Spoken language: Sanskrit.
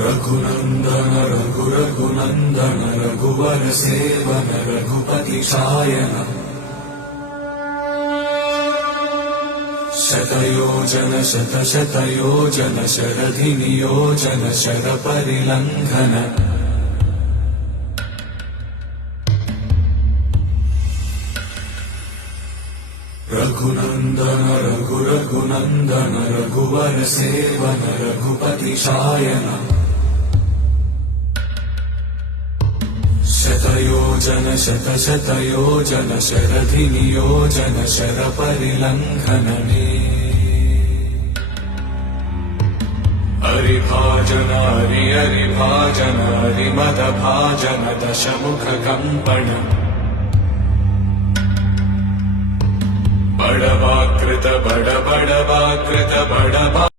रघुनन्दन रघुरघुनन्दन रघुवर सेवन रघुपति शायन शतयोजन शतशतयोजन शरधि नियोजन शरपरिलङ्घन रघुनन्दन रघुरघुनन्दन रघुवर सेवन रघुपति शायन शतयोजन शतशतयोजन शरधि नियोजन शरपरिलङ्घनने हरिभाजन हरिभाजन हरिमदभाजन दशमुख कम्पण बड़वाकृत बड़वाकृत बड़वा